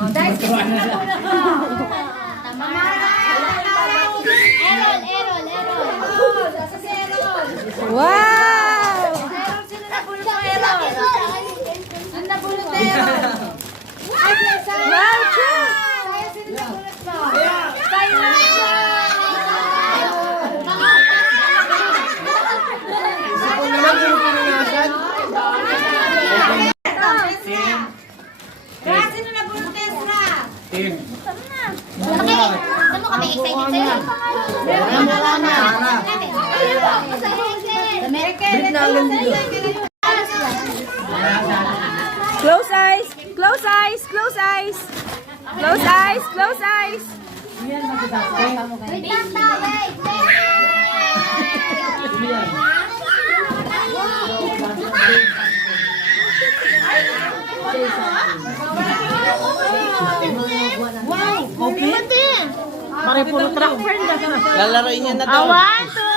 Dahil kasi nabunot mo. Tama. Errol. Si Errol. Wow! Errol, sino nabunot mo, Errol? Ang nabunot na Errol. Ay, Saya. Wow, true! Saya, sino nabunot mo? Saya. Kaya sino nabunot na Ezra? Ano kami excited sa'yo? Close eyes! Close eyes! Close eyes! Close eyes! Close eyes! Wait lang daw, wait. Wow! Okay? Pare puro track friend. Lalaroin niya na daw. 1, 2,